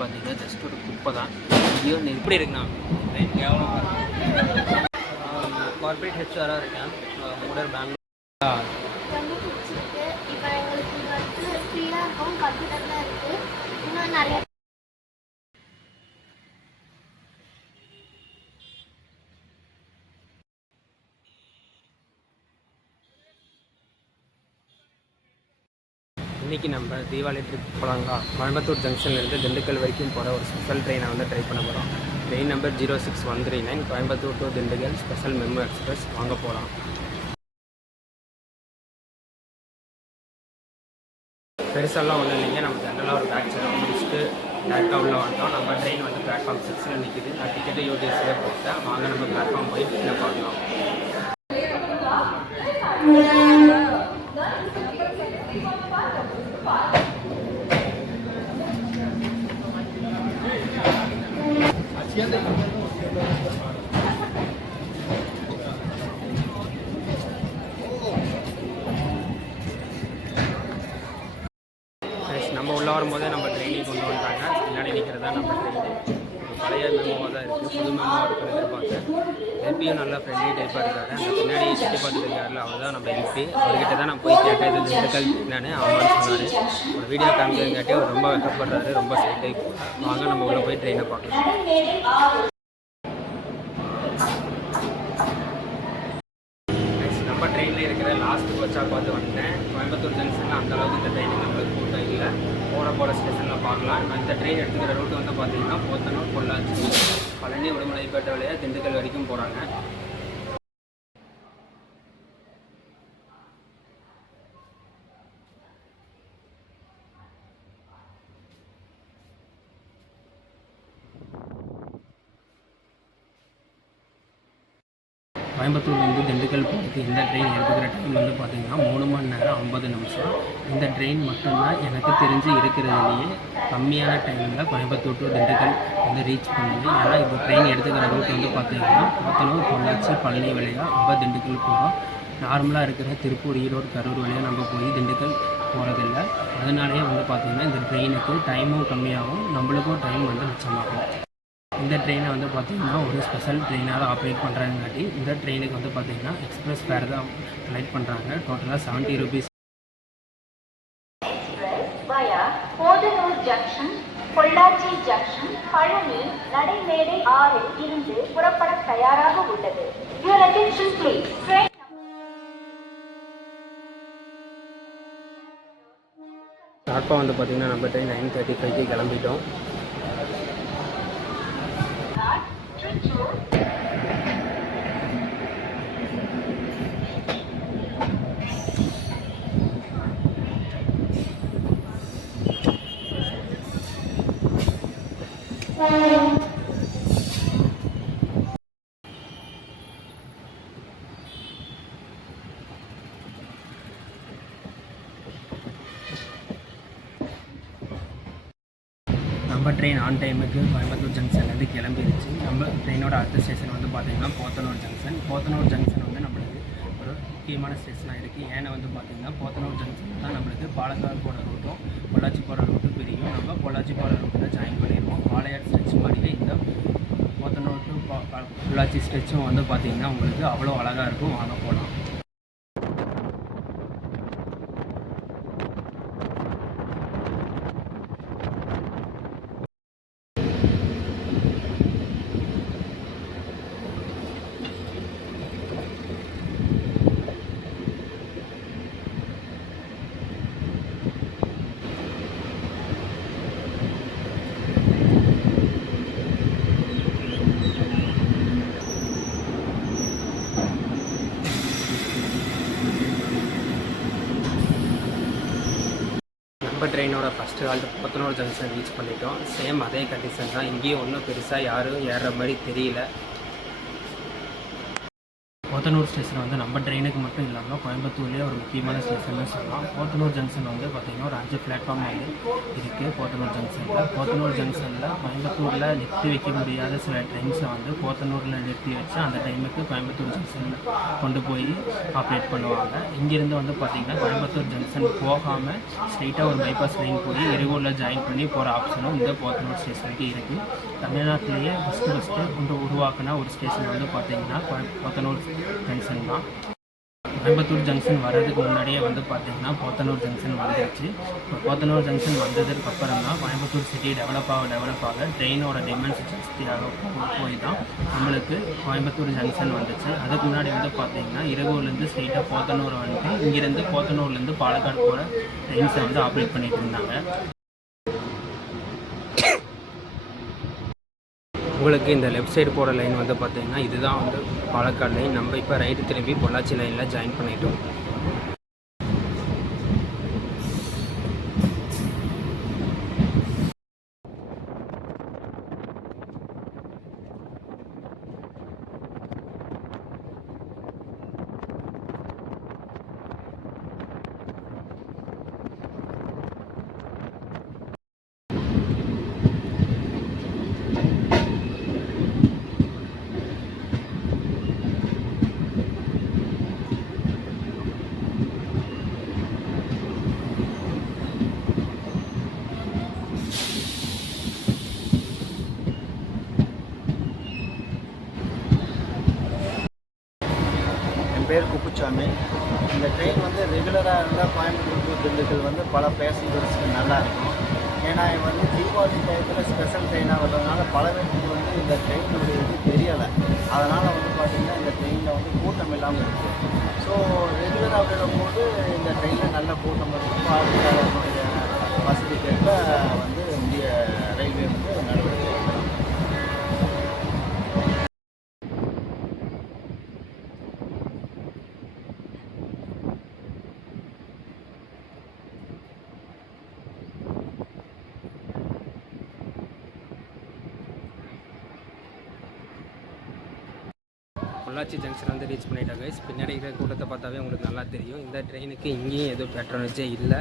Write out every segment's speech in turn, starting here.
பார்த்தீங்கன்னா ஜஸ்ட் ஒரு குப்பை தான். இங்கேயும் எப்படி இருக்குண்ணா கார்பரேட் ஹெச்ஆராக இருக்கேன் மூடர் பெங்களூர். ரொம்ப பிடிச்சிருக்கு. இப்போ எங்களுக்கு வந்து ஃப்ரீயாக இருக்கும், கம்ஃபர்டபுளாக இருக்குது. இன்னும் நிறைய இன்றைக்கி நம்ம தீபாவளி ட்ரிப் போகலாங்களா? கோயம்புத்தூர் ஜங்ஷன்லேருந்து திண்டுக்கல் வரைக்கும் போகிற ஒரு ஸ்பெஷல் ட்ரெயினை வந்து ட்ரை பண்ண போகிறோம். Train number 06139 Coimbatore to Dindigul special MEMU express. வாங்க போகலாம். பெருசாலாம் ஒன்றும் இல்லைங்க. நம்ம ஜென்ரலாக ஒரு பேக் செக் முடிச்சுட்டு டேரெக்டாக உள்ளே வந்துட்டோம். நம்ம ட்ரெயின் வந்து பிளாட்ஃபார்ம் 6 நிற்கிது. நான் டிக்கெட்டு யூடிஎஸ்லேயே போட்டேன். வாங்க நம்ம பிளாட்ஃபார்ம் போய் டிக்கெட் பார்க்கலாம். நம்ம உள்ளே வரும்போதே நம்ம ட்ரெயினிங் கொண்டு வந்துட்டாங்க. பின்னாடி நிற்கிறதா நம்ம ட்ரெயின். பழைய மெமோவாக தான் இருக்குது, புது மெமோவாக இருக்குன்னு எதிர்பார்த்தேன். எம்பியும் நல்லா ஃப்ரெண்ட்லி டைப்பாக இருக்காரு. அந்த பின்னாடி சுற்றி பார்த்துட்டு இருக்காருல, அவர் தான் நம்ம எம்பி. அவர்கிட்ட தான் நான் போய் கேட்டேன், இது திண்டுக்கல் என்னன்னு. ஆமான்னு சொன்னார். ஒரு வீடியோ காமிக்கிறதுங்காட்டி அவர் ரொம்ப வெக்கப்படுறாரு, ரொம்ப சைட் டைப். வாங்க நம்ம உள்ளே போய் ட்ரெயினை பார்க்கலாம். நம்ம ட்ரெயினில் இருக்கிற லாஸ்ட் கோச்சாக பார்த்து வந்துட்டேன். கோயம்புத்தூர் ஜங்ஷனில் அந்தளவுக்கு இந்த ட்ரெயினிங் நம்மளுக்கு கூட்டம் இல்லை. போகிற ஸ்டேஷனில் பார்க்கலாம். இந்த ட்ரெயின் எடுத்துக்கிற ரூட் வந்து பார்த்திங்கன்னா போத்தனூர், பொள்ளாச்சி, பழனி, உடுமலைப்பேட்டை வழியாக திண்டுக்கல் வரைக்கும் போகிறாங்க. கோயம்புத்தூர்லேருந்து திண்டுக்கல் போகிறதுக்கு இந்த ட்ரெயின் எடுத்துக்கிற டைம் வந்து பார்த்திங்கன்னா 3 மணி நேரம் 50 நிமிஷம். இந்த ட்ரெயின் மட்டும்தான் எனக்கு தெரிஞ்சு இருக்கிறதுலையே கம்மியான டைமில் கோயம்புத்தூர் டு திண்டுக்கல் வந்து ரீச் பண்ணுது. ஏன்னா இப்போ ட்ரெயின் எடுத்துக்கிற ரூட் வந்து பார்த்திங்கன்னா போத்தனூர், பொள்ளாச்சி, பழனி வழியாக நம்ம திண்டுக்கல் போகிறோம். நார்மலாக இருக்கிற திருப்பூர், ஈரோடு, கரூர் வழியாக நம்ம போய் திண்டுக்கல் போகிறதில்ல. அதனாலேயே வந்து பார்த்திங்கன்னா இந்த ட்ரெயினுக்கு டைமும் கம்மியாகும், நம்மளுக்கும் டைம் வந்து மிச்சமாகும். இந்த ட்ரெயினை வந்து பார்த்திங்கன்னா ஒரு ஸ்பெஷல் ட்ரெயினாக தான் ஆப்ரேட் பண்ணுறாங்காட்டி இந்த ட்ரெயினுக்கு வந்து பார்த்திங்கன்னா எக்ஸ்பிரஸ் ஃபேர் தான் கலெக்ட் பண்ணுறாங்க. டோட்டலாக 70 rupees. Podanur junction, Pollachi junction, Palani, நடைமேடை 6 இருந்து புறப்பட தயாராக உள்ளது. Your attention please. ஷார்ப்பாக வந்து பார்த்திங்கன்னா நம்ம ட்ரெயின் 9:35க்கு கிளம்பிட்டோம். நம்ம ட்ரெயின் ஆன் டைமுக்கு கோயம்புத்தூர் ஜங்ஷன்லேருந்து கிளம்பிடுச்சு. நம்ம ட்ரெயினோட அடுத்த ஸ்டேஷன் வந்து பார்த்திங்கன்னா போத்தனூர் ஜங்ஷன். போத்தனூர் ஜங்ஷன் வந்து நம்மளுக்கு ஒரு முக்கியமான ஸ்டேஷனாக இருக்குது. ஏன்னா வந்து பார்த்திங்கன்னா போத்தனூர் ஜங்ஷன் தான் நம்மளுக்கு பாலக்காடு போகிற ரூட்டும் பொள்ளாச்சி போகிற ரூட்டும் பிரியும். நம்ம பொள்ளாச்சி போகிற ரூட்டில் ஜாயின் பண்ணிடுவோம். வாழையார் ஸ்ட்ரெச் மாதிரியே இந்த போத்தனூர் டு பொள்ளாச்சி ஸ்ட்ரெச்சும் வந்து பார்த்திங்கன்னா உங்களுக்கு அவ்வளோ அழகாக இருக்கும். வாங்க போகலாம். நம்ம ட்ரெயினோட first halt Podanur junction reach பண்ணிட்டோம். சேம் அதே கண்டிஷன் தான். இங்கேயும் ஒன்றும் பெருசாக யாரும் ஏறுற மாதிரி தெரியல. போத்தனூர் ஸ்டேஷன் வந்து நம்ம ட்ரெயினுக்கு மட்டும் இல்லாமல் கோயம்புத்தூர்லேயே ஒரு முக்கியமான ஸ்டேஷன்னு சொல்லலாம். போத்தனூர் ஜங்ஷன் வந்து பார்த்திங்கன்னா ஒரு 5 பிளாட்ஃபார்ம் வந்து இருக்குது போத்தனூர் ஜங்ஷனில். போத்தனூர் ஜங்ஷனில் கோயம்புத்தூரில் நிறுத்தி வைக்க முடியாத சில ட்ரெயின்ஸை வந்து போத்தனூரில் நிறுத்தி வச்சு அந்த டைமுக்கு கோயம்புத்தூர் ஜங்ஷனில் கொண்டு போய் ஆப்ரேட் பண்ணுவாங்க. இங்கேருந்து வந்து பார்த்திங்கன்னா கோயம்புத்தூர் ஜங்ஷன் போகாமல் ஸ்ட்ரெயிட்டாக ஒரு பைபாஸ் லைன் போய் எரிகூரில் ஜாயின் பண்ணி போகிற ஆப்ஷனும் இந்த போத்தனூர் ஸ்டேஷனுக்கு இருக்குது. தமிழ்நாட்டிலேயே ஃபஸ்ட்டு உருவாக்கின ஒரு ஸ்டேஷன் வந்து பார்த்திங்கன்னா போத்தனூர் ஜங்ஷன் தான். கோயம்புத்தூர் ஜங்ஷன் வர்றதுக்கு முன்னாடியே வந்து பார்த்திங்கன்னா போத்தனூர் ஜங்ஷன் வந்துருச்சு. இப்போ போத்தனூர் ஜங்ஷன் வந்ததுக்கு அப்புறம் தான் கோயம்புத்தூர் சிட்டி டெவலப் ஆக ட்ரெயினோட டிமாண்ட்ஸ் ஜாஸ்தியாக போய் தான் நம்மளுக்கு கோயம்புத்தூர் ஜங்ஷன் வந்துச்சு. அதுக்கு முன்னாடி வந்து பார்த்திங்கன்னா இருகூர்லேருந்து ஸ்ட்ரெயிட்டாக போத்தனூர் வந்துட்டு இங்கேருந்து போத்தனூர்லேருந்து பாலக்காடு போகிற ட்ரெயின்ஸை வந்து ஆப்ரேட் பண்ணிகிட்டு இருந்தாங்க. உங்களுக்கு இந்த லெஃப்ட் சைடு போகிற லைன் வந்து பார்த்திங்கன்னா இதுதான் வந்து பாலக்காடு லைன். நம்ம இப்போ ரைட்டு திரும்பி பொள்ளாச்சி லைனில் ஜாயின் பண்ணிட்டோம். பேர் குப்புச்சாமி. இந்த ட்ரெயின் வந்து ரெகுலராக இருந்தால் கோயம்புத்தூர் டு திண்டுக்கல் வந்து பல பேசஞ்சர்ஸ்க்கு நல்லாயிருக்கும். ஏன்னா வந்து தீபாவளி டயத்தில் ஸ்பெஷல் ட்ரெயினாக வர்றதுனால பல பேருக்கு வந்து இந்த ட்ரெயினுடைய இது தெரியலை. அதனால் வந்து பார்த்திங்கன்னா இந்த ட்ரெயினில் வந்து கூட்டம் இல்லாமல் இருக்குது. ஸோ ரெகுலராக விடும்போது இந்த ட்ரெயினில் நல்ல கூட்டம் இருக்கும். பார்வையாளர்களுடைய வசதிக்கேற்ப வந்து இந்திய ரயில்வே வந்து நடவடிக்கை எடுக்கிறாங்க. பொள்ளாச்சி ஜங்ஷன் வந்து ரீச் பண்ணிட்டாங்க கைஸ். பின்னாடி இருக்கிற கூட்டத்தை பார்த்தாவே உங்களுக்கு நல்லா தெரியும். இந்த ட்ரெயினுக்கு இங்கேயும் எதுவும் பேட்ரோனேஜே இல்லை.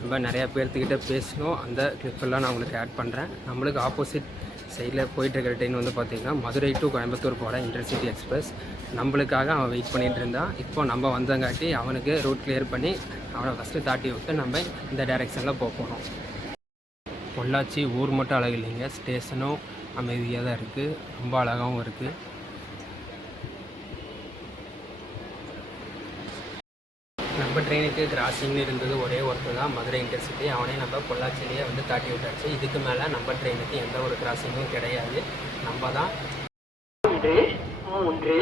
நம்ம நிறையா பேர்த்துக்கிட்ட பேசணும். அந்த கிளிப்பெல்லாம் நான் உங்களுக்கு ஆட் பண்ணுறேன். நம்மளுக்கு ஆப்போசிட் சைடில் போயிட்டுருக்கிற ட்ரெயின் வந்து பார்த்திங்கன்னா மதுரை டு கோயம்புத்தூர் போகிற இன்டர்சிட்டி எக்ஸ்பிரஸ். நம்மளுக்காக அவன் வெயிட் பண்ணிகிட்டு இருந்தான். இப்போ நம்ம வந்தங்காட்டி அவனுக்கு ரூட் கிளியர் பண்ணி அவனை ஃபஸ்ட்டு தாட்டி விட்டு நம்ம இந்த டைரெக்ஷனில் போகிறோம். பொள்ளாச்சி ஊர் மட்டும் அழகு இல்லைங்க, ஸ்டேஷனும் அமைதியாக தான் இருக்குது, ரொம்ப அழகாகவும் இருக்குது. நம்ம ட்ரெயினுக்கு கிராசிங்னு இருந்தது ஒரே ஒருத்தர் தான், மதுரை இன்டர்சிட்டி. அவனே நம்ம பொள்ளாச்சிலேயே வந்து தாட்டி விட்டாச்சு. இதுக்கு மேலே நம்ம ட்ரெயினுக்கு எந்த ஒரு கிராசிங்கும் கிடையாது. நம்ம தான் 1, 3,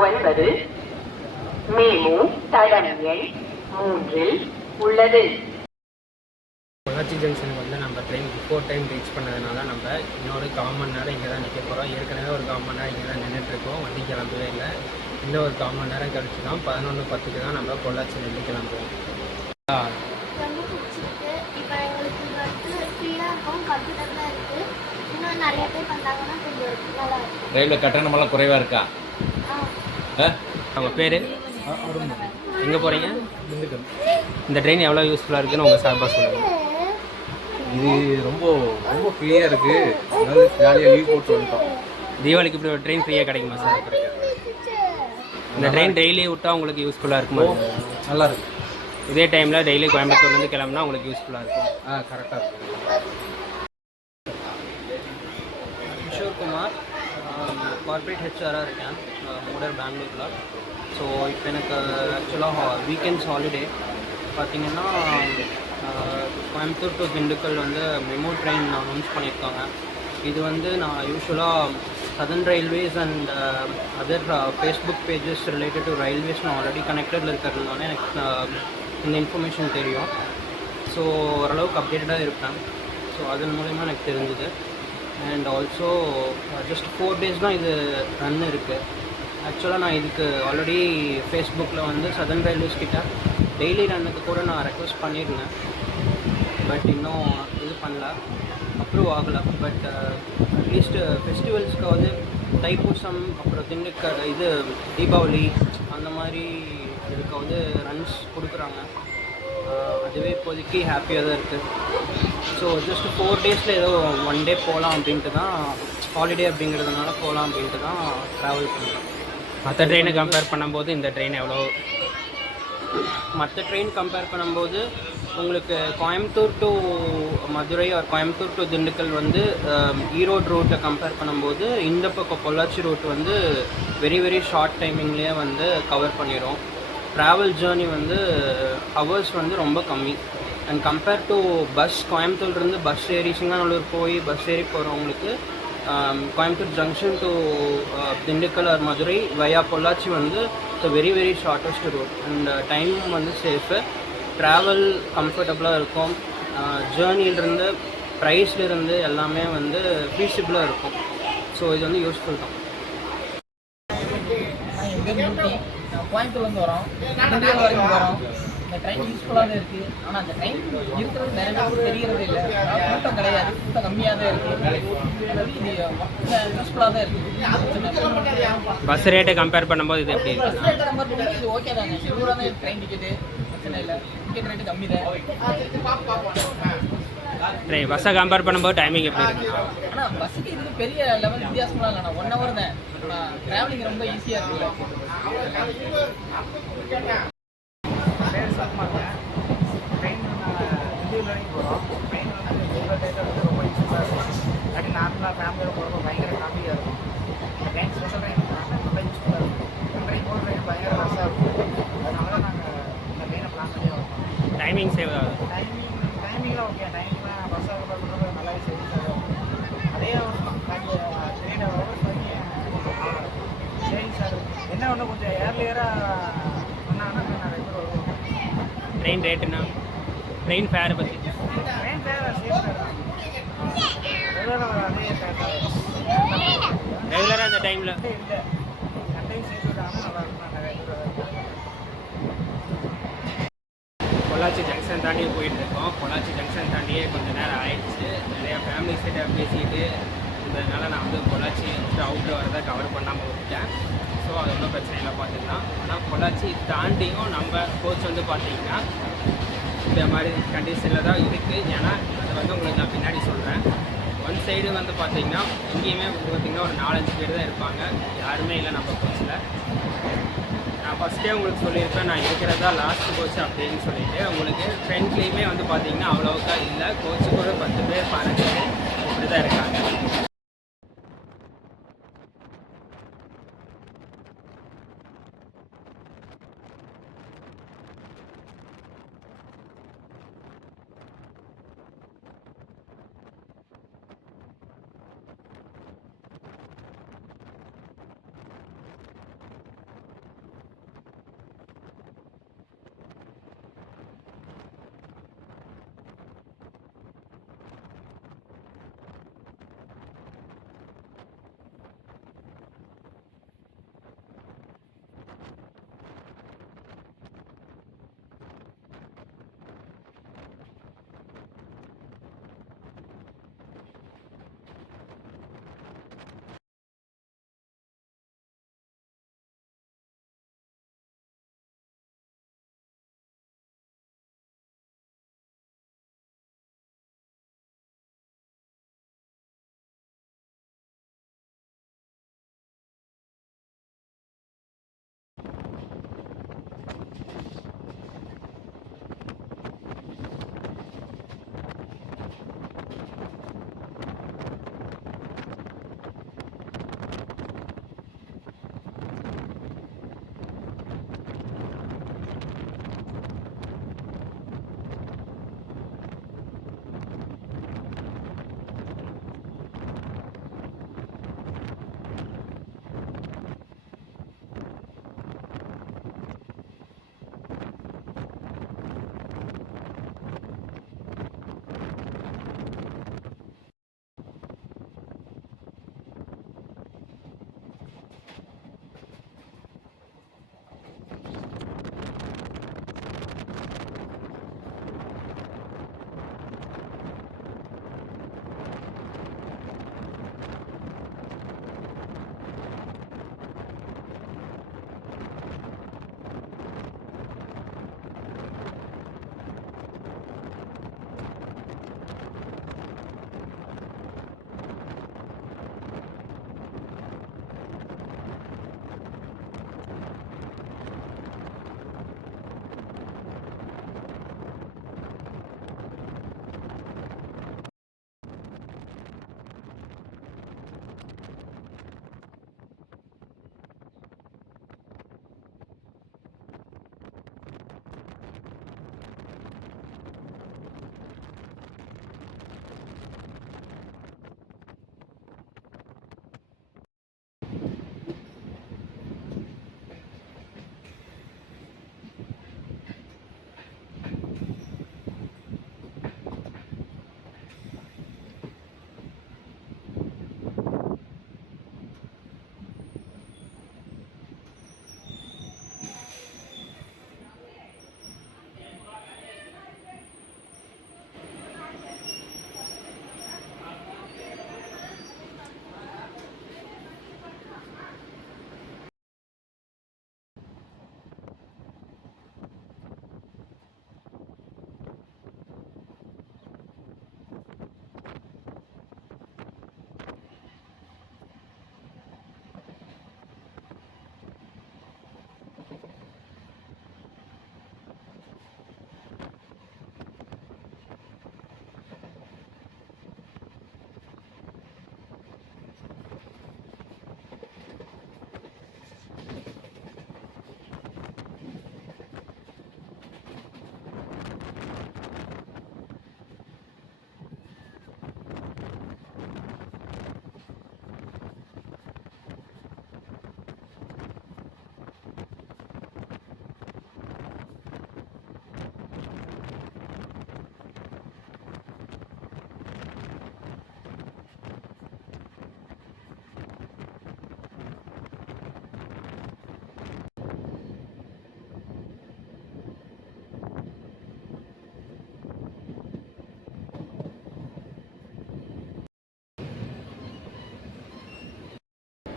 9 மேமு தடம் எண் 3 உள்ளது. பொள்ளாச்சி ஜங்ஷனுக்கு வந்து நம்ம ட்ரெயின் பிஃபோர் டைம் ரீச் பண்ணதுனால நம்ம இன்னொரு 1/4 மணி நேரம் இங்கே தான் நிற்க போகிறோம். ஏற்கனவே ஒரு 1/4 மணி நேரம் இங்கே தான் நின்றுட்டுருக்கோம், வண்டி கிளம்பவே இல்லை. இன்னும் ஒரு 1/4 மணி நேரம் கழிச்சு தான் 11:10க்கு தான் நம்ம பொள்ளாச்சியிலேருந்து கிளம்புவோம். ரொம்ப பிடிச்சிருக்கு. இப்போ எங்களுக்கு வந்து ஃப்ரீயாக இருக்கும், கம்ஃபர்டபுளாக இருக்குது. இன்னும் நிறைய பேர் பண்ணாங்கன்னா கொஞ்சம் நல்லா இருக்கும். ரயில்வே கட்டணமெல்லாம் குறைவாக இருக்கா? அவங்க பேர் எங்கே போகிறீங்க? இந்த ட்ரெயின் எவ்வளோ யூஸ்ஃபுல்லாக இருக்குன்னு உங்கள் சார்பாக சொல்லுங்கள். இது ரொம்ப ரொம்ப ஃப்ரீயாக இருக்குது. அதாவது ஜாலியாக லீவ் போட்டு வந்துட்டோம். தீபாவளிக்கு இப்படி ஒரு ட்ரெயின் ஃப்ரீயாக கிடைக்குமா சார்? இந்த ட்ரெயின் டெய்லி விட்டால் உங்களுக்கு யூஸ்ஃபுல்லாக இருக்குமா? நல்லா இருக்கு. இதே டைமில் டெய்லி கோயம்புத்தூர்லேருந்து கிளம்புனா உங்களுக்கு யூஸ்ஃபுல்லாக இருக்கும். கரெக்டாக இருக்கும். கிஷோர் குமார், கார்பரேட் ஹெச்ஆராக இருக்கேன் மூடர் பெங்களூரில். ஸோ இப்போ எனக்கு ஆக்சுவலாக வீக்கெண்ட்ஸ் ஹாலிடே பார்த்திங்கன்னா கோயம்புத்தூர் டு திண்டுக்கல் வந்து மெமோ ட்ரெயின் அனௌன்ஸ் பண்ணியிருக்காங்க. இது வந்து நான் யூஸ்வலாக southern railways and other Facebook pages related to railways நான் ஆல்ரெடி கனெக்டடில் இருக்கிறதுனால எனக்கு இந்த இன்ஃபர்மேஷன் தெரியும். ஸோ ஓரளவுக்கு அப்டேட்டடாக இருப்பேன். ஸோ அதன் மூலயமா எனக்கு தெரிஞ்சுது. அண்ட் ஆல்சோ ஜஸ்ட் 4 days தான் இது ரன் இருக்குது. ஆக்சுவலாக நான் இதுக்கு ஆல்ரெடி ஃபேஸ்புக்கில் வந்து சதர்ன் ரயில்வேஸ் கிட்ட டெய்லி ரன்னுக்கு கூட நான் ரெக்வஸ்ட் பண்ணியிருந்தேன். பட் இன்னும் இது பண்ணல, அப்ரூவ் ஆகலை. பட் அட்லீஸ்ட் ஃபெஸ்டிவல்ஸ்க்காவது தைப்பூசம் அப்புறம் திண்டுக்கல் இது தீபாவளி அந்த மாதிரி இதுக்கு வந்து ரன்ஸ் கொடுக்குறாங்க. அதுவே இப்போதைக்கு ஹாப்பியாக தான் இருக்குது. ஸோ ஜஸ்ட் 4 டேஸில் ஏதோ 1 டே போகலாம் அப்படின்ட்டு தான், ஹாலிடே அப்படிங்கிறதுனால போகலாம் அப்படின்ட்டு தான் ட்ராவல் பண்ணுறோம். மற்ற ட்ரெயினை கம்பேர் பண்ணும்போது இந்த ட்ரெயின் எவ்வளோ? மற்ற ட்ரெயின் கம்பேர் பண்ணும்போது உங்களுக்கு Coimbatore to Madurai or Coimbatore to Dindigul வந்து ஈரோடு ரூட்டை கம்பேர் பண்ணும்போது இந்த பக்கம் பொள்ளாச்சி ரூட் வந்து வெரி வெரி ஷார்ட் டைமிங்லேயே வந்து கவர் பண்ணிடும். ட்ராவல் ஜேர்னி வந்து ஹவர்ஸ் வந்து ரொம்ப கம்மி. அண்ட் கம்பேர் டு பஸ், கோயம்புத்தூர்லேருந்து பஸ் ஏறி சிங்காநல்லூர் போய் பஸ் ஏறி போகிறவங்களுக்கு Coimbatore junction to Dindigul or Madurai via Pollachi வந்து very very shortest route. And time வந்து சேஃபு, ட்ராவல் கம்ஃபர்டபுளாக இருக்கும். ஜேர்னிலிருந்து ப்ரைஸ்லேருந்து எல்லாமே வந்து ஃபீஸிபிளாக இருக்கும். ஸோ இது வந்து யூஸ்ஃபுல் தான். கோயம்புத்தூர்லேருந்து வரோம், திண்டுக்கல் வரைக்கும் போகிறோம். இந்த ட்ரெயின் யூஸ்ஃபுல்லாக தான் இருக்குது. ஆனால் அந்த ட்ரெயின் இருக்கிறது நிறைய பேருக்கு தெரியறதே இல்லை. கூட்டம் கிடையாது, கூட்டம் கம்மியாக தான் இருக்குது. இது யூஸ்ஃபுல்லாக தான் இருக்குது. பஸ் ரேட்டை கம்பேர் பண்ணும்போது இது எப்படி பஸ் இருக்குது? ரேட்டை கம்பேர் பண்ணும்போது இது ஓகே தாங்க. செவ்வூராக தான் ட்ரெயின் டிக்கெட்டு, பிரச்சனை இல்லை. டிக்கெட் ரேட்டு கம்மி தான். பஸ்ஸை கம்பேர் பண்ணும்போது டைமிங் எப்படி இருக்குது? ஆனால் பஸ்ஸுக்கு இதுக்கு பெரிய லெவல் வித்தியாசம்லாம் இல்லைண்ணா. 1 hour தான். ஆனால் ட்ராவலிங் ரொம்ப ஈஸியாக இருக்குல்ல. பேர் சத்மாங்க. ட்ரெயின் இந்தியூர் வரைக்கும் போகிறோம். ட்ரெயின் வந்து உங்கள் டைத்தில் வந்து ரொம்ப யூஸ்ஃபுல்லாக இருக்கும். இல்லாட்டி நார்மலாக ஃபேமிலியோட போகிறப்ப பயங்கர காமெடியாக இருக்கும். இந்த ட்ரெயின் ஸ்பெஷல் ட்ரெயின் ரொம்ப யூஸ்ஃபுல்லாக இருக்கும். இந்த ட்ரெயின் போகிற ட்ரெயின் பயங்கர ரஷ்ஷாக இருக்கும். அதனால தான் நாங்கள் இந்த ட்ரெயினை பிளான் பண்ணி வரோம். டைமிங் சேவ் ஆகுது. டைமிங்லாம் ஓகே. டைமிங்லாம் பஸ்ஸாக பண்ணுறது நல்லாவே சேவிங்ஸ் ஆகும். அதே வருஷம் 3 ஹவர்ஸ் வரைக்கும் சேவிங்ஸ் ஆகும். என்ன ஒன்று கொஞ்சம் ஏர்லியராக பண்ணாங்கன்னா நான் ரெகுலர் வருவோம். ட்ரெயின் ரேட்டுனா ட்ரெயின் ஃபேரை பற்றி ட்ரெயின் ஃபேர் சேஃப் தான். ரெகுலராக அதே ஃபேர் தான். ரெகுலராக அந்த டைமில் இல்லை சண்டையும் சேர்த்து விட்டாங்கன்னா நல்லா இருக்கும். நான் ரெகுலராக பொள்ளாச்சி ஜங்ஷன் தாண்டி போயிட்டுருக்கோம். பொள்ளாச்சி ஜங்ஷன் தாண்டியே கொஞ்சம் நேரம் ஆயிடுச்சு. நிறையா ஃபேமிலி கிட்ட பேசிக்கிட்டு இருந்ததுனால நான் வந்து பொள்ளாச்சி அவுட்டர் வரதை கவர் பண்ணாமல் விட்டுட்டேன். ஸோ அது ஒன்றும் பிரச்சனை இல்லை பார்த்துக்கலாம். ஆனால் பொள்ளாச்சி தாண்டியும் நம்ம கோச் வந்து பார்த்திங்கன்னா இந்த மாதிரி கண்டிஷனில் தான் இருக்குது. ஏன்னா அதை வந்து உங்களுக்கு நான் பின்னாடி சொல்கிறேன். ஒன் சைடு வந்து பார்த்திங்கன்னா எங்கேயுமே வந்து பார்த்திங்கன்னா ஒரு 4-5 பேர் தான் இருப்பாங்க. யாருமே இல்லை நம்ம கோச்சில். நான் ஃபஸ்ட்டே உங்களுக்கு சொல்லியிருப்பேன், நான் இருக்கிறதா லாஸ்ட் கோச் அப்படின்னு சொல்லிட்டு. உங்களுக்கு ஃப்ரெண்ட்லேயுமே வந்து பார்த்திங்கன்னா அவ்வளோக்கா இல்லை. கோச்சுக்கு ஒரு 10 பேர் 15 பேர் இப்படி தான் இருக்காங்க.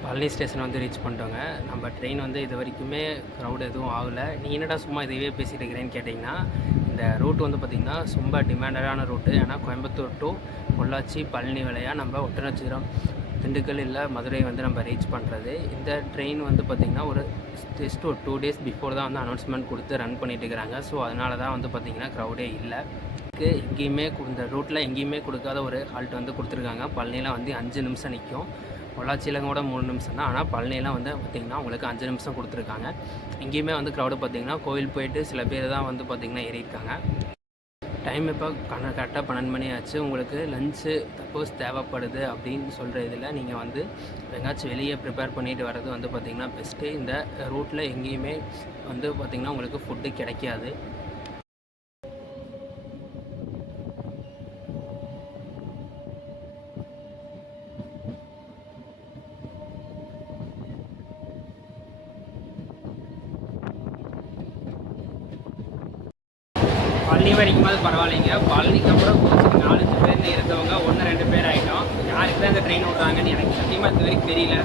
பழனி ஸ்டேஷன் வந்து ரீச் பண்ணிட்டோங்க. நம்ம ட்ரெயின் வந்து இது வரைக்குமே க்ரௌட் எதுவும் ஆகலை. நீ என்னடா சும்மா இதையே பேசிகிட்டு இருக்கிறேன்னு கேட்டிங்கன்னா, இந்த ரூட் வந்து பார்த்திங்கன்னா ரொம்ப டிமாண்டடான ரூட்டு. ஏன்னா கோயம்புத்தூர் டு பொள்ளாச்சி பழனி வழியாக நம்ம ஒட்டனச்சிரம் திண்டுக்கல் இல்லை மதுரை வந்து நம்ம ரீச் பண்ணுறது. இந்த ட்ரெயின் வந்து பார்த்திங்கன்னா ஒரு ஜஸ்ட் ஒரு 2 days பிஃபோர் தான் வந்து அனௌன்ஸ்மெண்ட் கொடுத்து ரன் பண்ணிட்டு இருக்கிறாங்க. ஸோ அதனால தான் வந்து பார்த்திங்கன்னா க்ரௌடே இல்லை. எங்கேயுமே இந்த ரூட்டில் எங்கேயுமே கொடுக்காத ஒரு ஹால்ட் வந்து கொடுத்துருக்காங்க. பழனியில் வந்து 5 நிமிஷம் நிற்கும், பொள்ளாச்சியில் கூட 3 நிமிஷம் தான். ஆனால் பழனியெல்லாம் வந்து பார்த்திங்கன்னா உங்களுக்கு 5 நிமிஷம் கொடுத்துருக்காங்க. எங்கேயுமே வந்து க்ரௌடு பார்த்திங்கன்னா கோவில் போயிட்டு சில பேர் தான் வந்து பார்த்திங்கன்னா ஏறியிருக்காங்க. டைம் இப்போ கரெக்டாக 12 மணி ஆச்சு. உங்களுக்கு லஞ்சு சப்போஸ் தேவைப்படுது அப்படின்னு சொல்கிற இதில் நீங்கள் வந்து எங்காச்சும் வெளியே ப்ரிப்பேர் பண்ணிட்டு வர்றது வந்து பார்த்திங்கன்னா பெஸ்ட்டு. இந்த ரூட்டில் எங்கேயுமே வந்து பார்த்திங்கன்னா உங்களுக்கு ஃபுட்டு கிடைக்காது. பழனி வரைக்குமாவது பரவாயில்லைங்க. பழனிக்கு அப்புறம் கொஞ்சம் 4-5 பேர்னு இருந்தவங்க 1-2 பேர் ஆகிட்டோம். யாருக்கு தான் இந்த ட்ரெயின் விட்றாங்கன்னு எனக்கு சத்தியமாக இது வரைக்கும் தெரியல.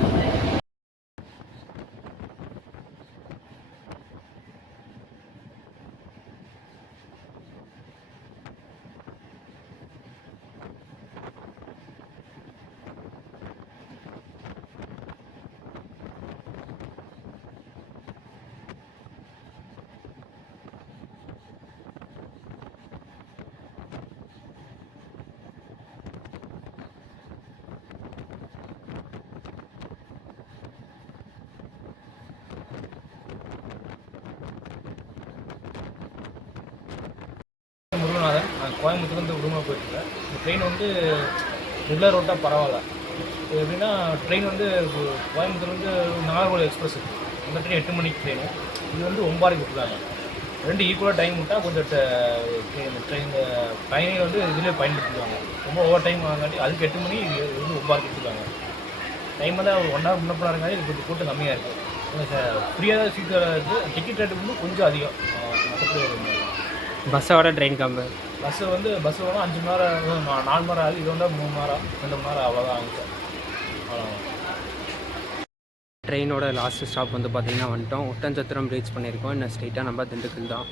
முருகநாதன், நான் கோயம்புத்தூர்லேருந்து உடுமலை போயிட்டுருக்கேன். இந்த ட்ரெயின் வந்து ரெகுலர் ரோட்டாக பரவாயில்ல. எப்படின்னா ட்ரெயின் வந்து கோயம்புத்தூர்லேருந்து நாகர்கோவில் எக்ஸ்பிரஸ் இருக்குது. அந்த ட்ரெயின் 8 மணிக்கு ட்ரெயின், இது வந்து 9:30 விட்டுருக்காங்க. 2 ஈக்குவலாக டைம் விட்டால் கொஞ்சம் ட்ரெயின் பயணிகள் வந்து இதிலே பயன்படுத்திக்குவாங்க. ரொம்ப ஓவர் டைம் வாங்காட்டி அதுக்கு 8 மணி, இது வந்து 9:30 விட்டுருக்காங்க. டைம் வந்து ஒரு 1 hour முன்னே இருக்காங்க. இது கொஞ்சம் கூட்டம் கம்மியாக இருக்குது. ஃப்ரீயாக தான் சீட்டு இருக்குது. டிக்கெட் ரேட்டு வந்து கொஞ்சம் அதிகம். மற்றபடி பஸ்ஸோட ட்ரெயின் கம்பு பஸ்ஸு வந்து பஸ்ஸு வேணும் 5 மணி நேரம் 4 மணி நேரம் ஆகுது. இது வந்து 3 மணி நேரம் 2 மணி நேரம் அவ்வளோதான் ஆகுது. ட்ரெயினோட லாஸ்ட் ஸ்டாப் வந்து பார்த்திங்கன்னா வந்துட்டோம். ஒட்டன்சத்திரம் ரீச் பண்ணியிருக்கோம். இன்னும் ஸ்ட்ரெயிட்டாக நம்ம திண்டுக்கல் தான்.